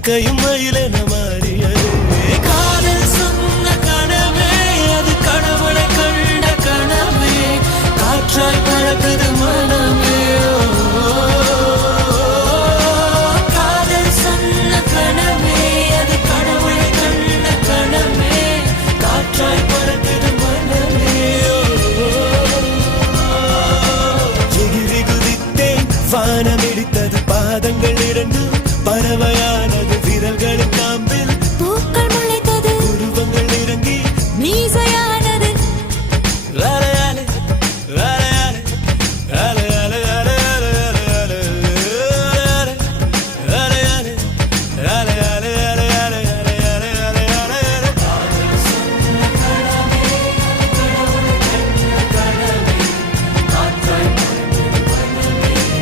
இறக்கையும் மயிலென மாறியது. காதல் சொன்ன கனவே அது கடவுளை கண்ட கனவே, காற்றாய் பறக்குது மனமே. காதல் சொன்ன கனவே அது கடவுளை கண்ட கனவே, காற்றாய் பறக்குது மனமே. எகிரி குதித்தேன் வானமிடித்த